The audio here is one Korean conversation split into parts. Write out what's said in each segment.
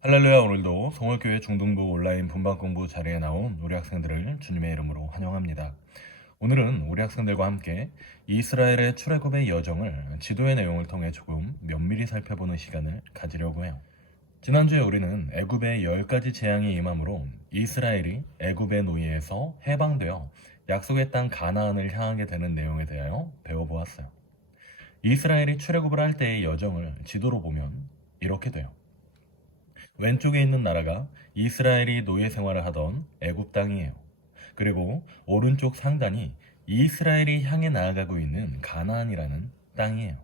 할렐루야. 오늘도 성월교회 중등부 온라인 분방공부 자리에 나온 우리 학생들을 주님의 이름으로 환영합니다. 오늘은 우리 학생들과 함께 이스라엘의 출애굽의 여정을 지도의 내용을 통해 조금 면밀히 살펴보는 시간을 가지려고 해요. 지난주에 우리는 애굽의 10가지 재앙이 임함으로 이스라엘이 애굽의 노예에서 해방되어 약속의 땅 가나안을 향하게 되는 내용에 대하여 배워보았어요. 이스라엘이 출애굽을 할 때의 여정을 지도로 보면 이렇게 돼요. 왼쪽에 있는 나라가 이스라엘이 노예 생활을 하던 애굽 땅이에요. 그리고 오른쪽 상단이 이스라엘이 향해 나아가고 있는 가나안이라는 땅이에요.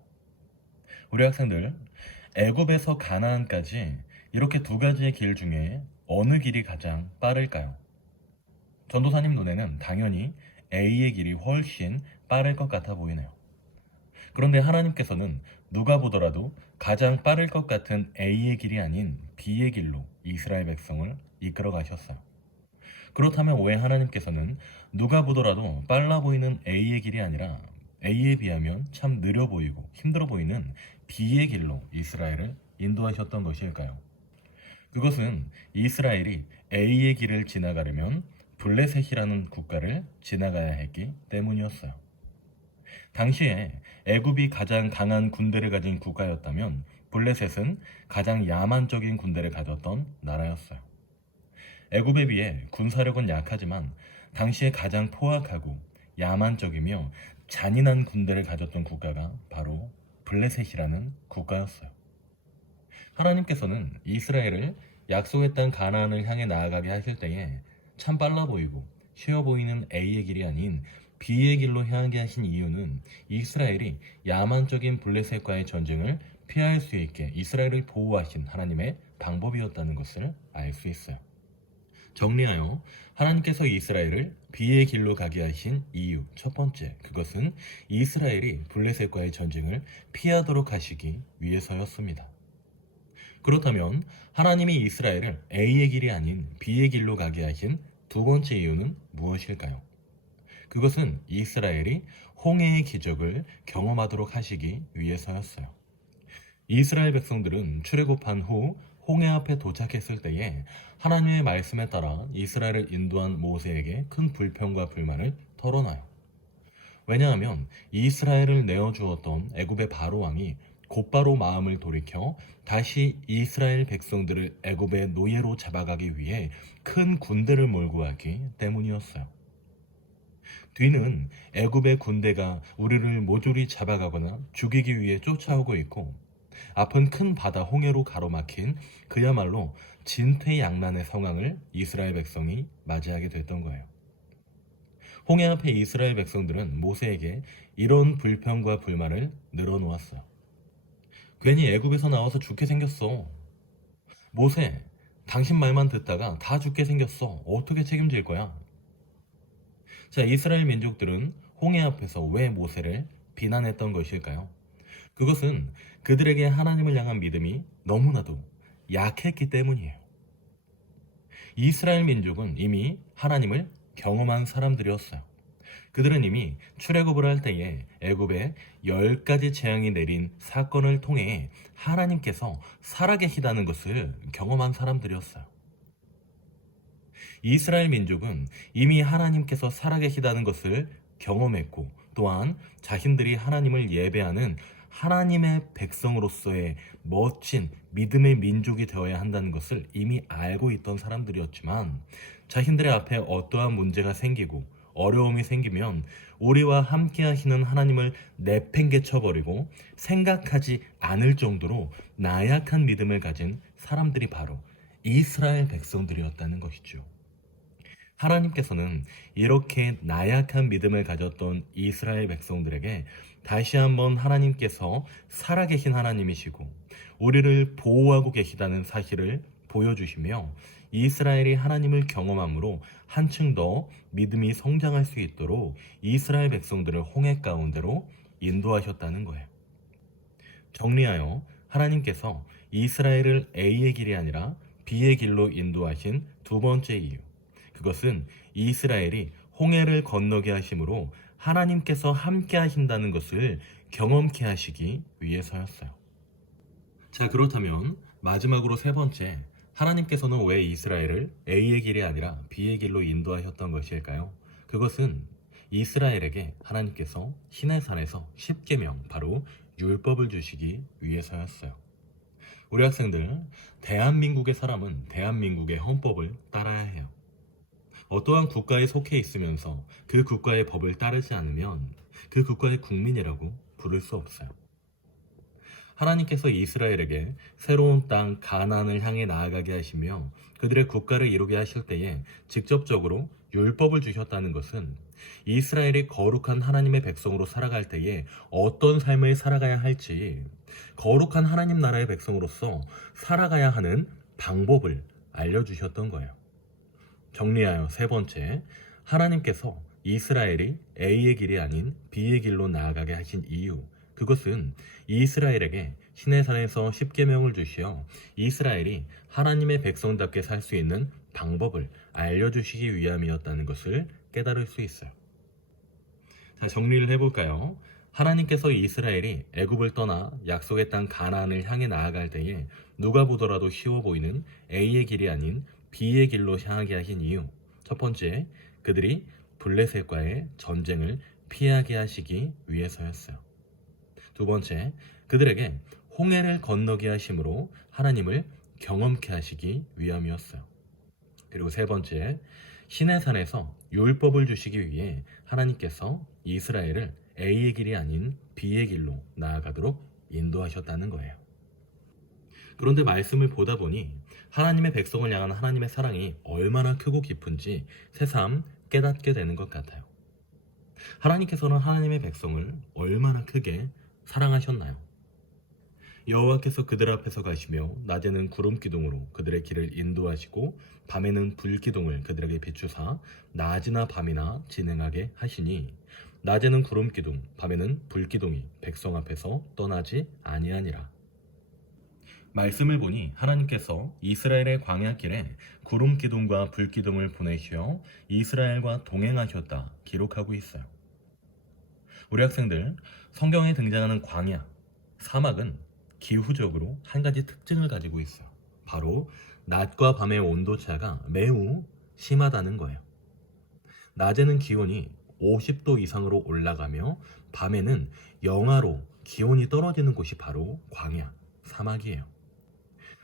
우리 학생들, 애굽에서 가나안까지 이렇게 두 가지의 길 중에 어느 길이 가장 빠를까요? 전도사님 눈에는 당연히 A의 길이 훨씬 빠를 것 같아 보이네요. 그런데 하나님께서는 누가 보더라도 가장 빠를 것 같은 A의 길이 아닌 B의 길로 이스라엘 백성을 이끌어 가셨어요. 그렇다면 왜 하나님께서는 누가 보더라도 빨라 보이는 A의 길이 아니라 A에 비하면 참 느려 보이고 힘들어 보이는 B의 길로 이스라엘을 인도하셨던 것일까요? 그것은 이스라엘이 A의 길을 지나가려면 블레셋이라는 국가를 지나가야 했기 때문이었어요. 당시에 애굽이 가장 강한 군대를 가진 국가였다면 블레셋은 가장 야만적인 군대를 가졌던 나라였어요. 애굽에 비해 군사력은 약하지만 당시에 가장 포악하고 야만적이며 잔인한 군대를 가졌던 국가가 바로 블레셋이라는 국가였어요. 하나님께서는 이스라엘을 약속의 땅 가나안을 향해 나아가게 하실 때에 참 빨라 보이고 쉬워 보이는 A의 길이 아닌 B의 길로 향하게 하신 이유는 이스라엘이 야만적인 블레셋과의 전쟁을 피할 수 있게 이스라엘을 보호하신 하나님의 방법이었다는 것을 알 수 있어요. 정리하여 하나님께서 이스라엘을 B의 길로 가게 하신 이유 첫 번째, 그것은 이스라엘이 블레셋과의 전쟁을 피하도록 하시기 위해서였습니다. 그렇다면 하나님이 이스라엘을 A의 길이 아닌 B의 길로 가게 하신 두 번째 이유는 무엇일까요? 그것은 이스라엘이 홍해의 기적을 경험하도록 하시기 위해서였어요. 이스라엘 백성들은 출애굽한 후 홍해 앞에 도착했을 때에 하나님의 말씀에 따라 이스라엘을 인도한 모세에게 큰 불평과 불만을 털어놔요. 왜냐하면 이스라엘을 내어주었던 애굽의 바로 왕이 곧바로 마음을 돌이켜 다시 이스라엘 백성들을 애굽의 노예로 잡아가기 위해 큰 군대를 몰고 왔기 때문이었어요. 뒤는 애굽의 군대가 우리를 모조리 잡아가거나 죽이기 위해 쫓아오고 있고, 앞은 큰 바다 홍해로 가로막힌 그야말로 진퇴양난의 상황을 이스라엘 백성이 맞이하게 됐던 거예요. 홍해 앞에 이스라엘 백성들은 모세에게 이런 불평과 불만을 늘어놓았어요. 괜히 애굽에서 나와서 죽게 생겼어. 모세, 당신 말만 듣다가 다 죽게 생겼어. 어떻게 책임질 거야? 자, 이스라엘 민족들은 홍해 앞에서 왜 모세를 비난했던 것일까요? 그것은 그들에게 하나님을 향한 믿음이 너무나도 약했기 때문이에요. 이스라엘 민족은 이미 하나님을 경험한 사람들이었어요. 그들은 이미 출애굽을 할 때에 애굽에 10가지 재앙이 내린 사건을 통해 하나님께서 살아계시다는 것을 경험한 사람들이었어요. 이스라엘 민족은 이미 하나님께서 살아계시다는 것을 경험했고, 또한 자신들이 하나님을 예배하는 하나님의 백성으로서의 멋진 믿음의 민족이 되어야 한다는 것을 이미 알고 있던 사람들이었지만, 자신들의 앞에 어떠한 문제가 생기고 어려움이 생기면 우리와 함께 하시는 하나님을 내팽개쳐버리고 생각하지 않을 정도로 나약한 믿음을 가진 사람들이 바로 이스라엘 백성들이었다는 것이죠. 하나님께서는 이렇게 나약한 믿음을 가졌던 이스라엘 백성들에게 다시 한번 하나님께서 살아계신 하나님이시고 우리를 보호하고 계시다는 사실을 보여주시며, 이스라엘이 하나님을 경험함으로 한층 더 믿음이 성장할 수 있도록 이스라엘 백성들을 홍해 가운데로 인도하셨다는 거예요. 정리하여 하나님께서 이스라엘을 A의 길이 아니라 B의 길로 인도하신 두 번째 이유, 그것은 이스라엘이 홍해를 건너게 하심으로 하나님께서 함께 하신다는 것을 경험케 하시기 위해서였어요. 자, 그렇다면 마지막으로 세 번째, 하나님께서는 왜 이스라엘을 A의 길이 아니라 B의 길로 인도하셨던 것일까요? 그것은 이스라엘에게 하나님께서 시내산에서 십계명, 바로 율법을 주시기 위해서였어요. 우리 학생들, 대한민국의 사람은 대한민국의 헌법을 따라야 해요. 어떠한 국가에 속해 있으면서 그 국가의 법을 따르지 않으면 그 국가의 국민이라고 부를 수 없어요. 하나님께서 이스라엘에게 새로운 땅 가나안을 향해 나아가게 하시며 그들의 국가를 이루게 하실 때에 직접적으로 율법을 주셨다는 것은 이스라엘이 거룩한 하나님의 백성으로 살아갈 때에 어떤 삶을 살아가야 할지, 거룩한 하나님 나라의 백성으로서 살아가야 하는 방법을 알려주셨던 거예요. 정리하여 세 번째, 하나님께서 이스라엘이 A의 길이 아닌 B의 길로 나아가게 하신 이유, 그것은 이스라엘에게 시내산에서 십계명을 주시어 이스라엘이 하나님의 백성답게 살 수 있는 방법을 알려주시기 위함이었다는 것을 깨달을 수 있어요. 자, 정리를 해볼까요? 하나님께서 이스라엘이 애굽을 떠나 약속의 땅 가나안을 향해 나아갈 때에 누가 보더라도 쉬워 보이는 A의 길이 아닌 B의 길로 향하게 하신 이유, 첫 번째, 그들이 블레셋과의 전쟁을 피하게 하시기 위해서였어요. 두 번째, 그들에게 홍해를 건너게 하심으로 하나님을 경험케 하시기 위함이었어요. 그리고 세 번째, 시내산에서 율법을 주시기 위해 하나님께서 이스라엘을 A의 길이 아닌 B의 길로 나아가도록 인도하셨다는 거예요. 그런데 말씀을 보다 보니 하나님의 백성을 향한 하나님의 사랑이 얼마나 크고 깊은지 새삼 깨닫게 되는 것 같아요. 하나님께서는 하나님의 백성을 얼마나 크게 사랑하셨나요? 여호와께서 그들 앞에서 가시며 낮에는 구름 기둥으로 그들의 길을 인도하시고 밤에는 불 기둥을 그들에게 비추사 낮이나 밤이나 진행하게 하시니 낮에는 구름 기둥, 밤에는 불 기둥이 백성 앞에서 떠나지 아니하니라. 말씀을 보니 하나님께서 이스라엘의 광야길에 구름 기둥과 불 기둥을 보내시어 이스라엘과 동행하셨다 기록하고 있어요. 우리 학생들, 성경에 등장하는 광야, 사막은 기후적으로 한 가지 특징을 가지고 있어요. 바로 낮과 밤의 온도차가 매우 심하다는 거예요. 낮에는 기온이 50도 이상으로 올라가며 밤에는 영하로 기온이 떨어지는 곳이 바로 광야, 사막이에요.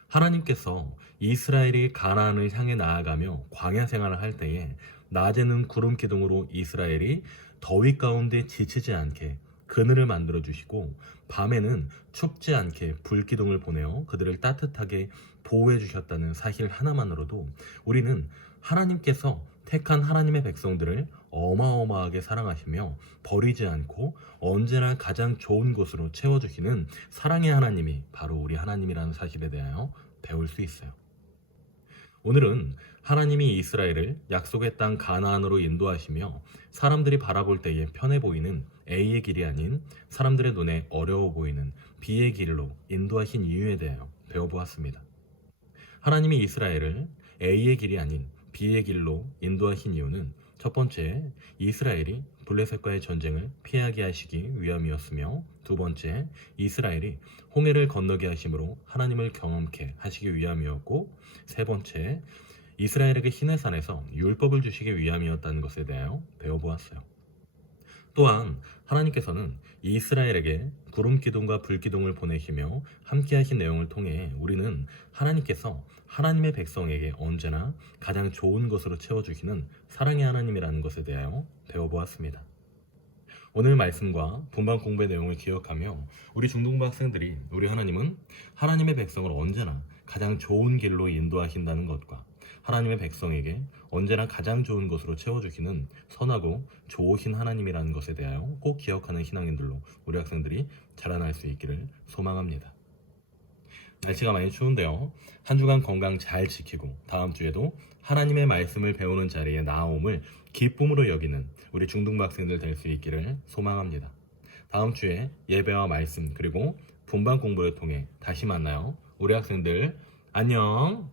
하나님께서 이스라엘이 가나안을 향해 나아가며 광야 생활을 할 때에 낮에는 구름 기둥으로 이스라엘이 더위 가운데 지치지 않게 그늘을 만들어 주시고 밤에는 춥지 않게 불 기둥을 보내어 그들을 따뜻하게 보호해 주셨다는 사실 하나만으로도 우리는 하나님께서 택한 하나님의 백성들을 어마어마하게 사랑하시며 버리지 않고 언제나 가장 좋은 곳으로 채워주시는 사랑의 하나님이 바로 우리 하나님이라는 사실에 대하여 배울 수 있어요. 오늘은 하나님이 이스라엘을 약속의 땅 가나안으로 인도하시며 사람들이 바라볼 때에 편해 보이는 A의 길이 아닌 사람들의 눈에 어려워 보이는 B의 길로 인도하신 이유에 대하여 배워보았습니다. 하나님이 이스라엘을 A의 길이 아닌 B의 길로 인도하신 이유는 첫 번째, 이스라엘이 블레셋과의 전쟁을 피하게 하시기 위함이었으며 두 번째, 이스라엘이 홍해를 건너게 하심으로 하나님을 경험케 하시기 위함이었고 세 번째, 이스라엘에게 시내산에서 율법을 주시기 위함이었다는 것에 대하여 배워보았어요. 또한 하나님께서는 이스라엘에게 구름 기둥과 불 기둥을 보내시며 함께 하신 내용을 통해 우리는 하나님께서 하나님의 백성에게 언제나 가장 좋은 것으로 채워주시는 사랑의 하나님이라는 것에 대하여 배워보았습니다. 오늘 말씀과 분반 공부의 내용을 기억하며 우리 중등부 학생들이 우리 하나님은 하나님의 백성을 언제나 가장 좋은 길로 인도하신다는 것과 하나님의 백성에게 언제나 가장 좋은 것으로 채워주시는 선하고 좋으신 하나님이라는 것에 대하여 꼭 기억하는 신앙인들로 우리 학생들이 자라날 수 있기를 소망합니다. 날씨가 많이 추운데요. 한 주간 건강 잘 지키고 다음 주에도 하나님의 말씀을 배우는 자리에 나옴을 기쁨으로 여기는 우리 중등부 학생들 될 수 있기를 소망합니다. 다음 주에 예배와 말씀 그리고 분반 공부를 통해 다시 만나요. 우리 학생들 안녕.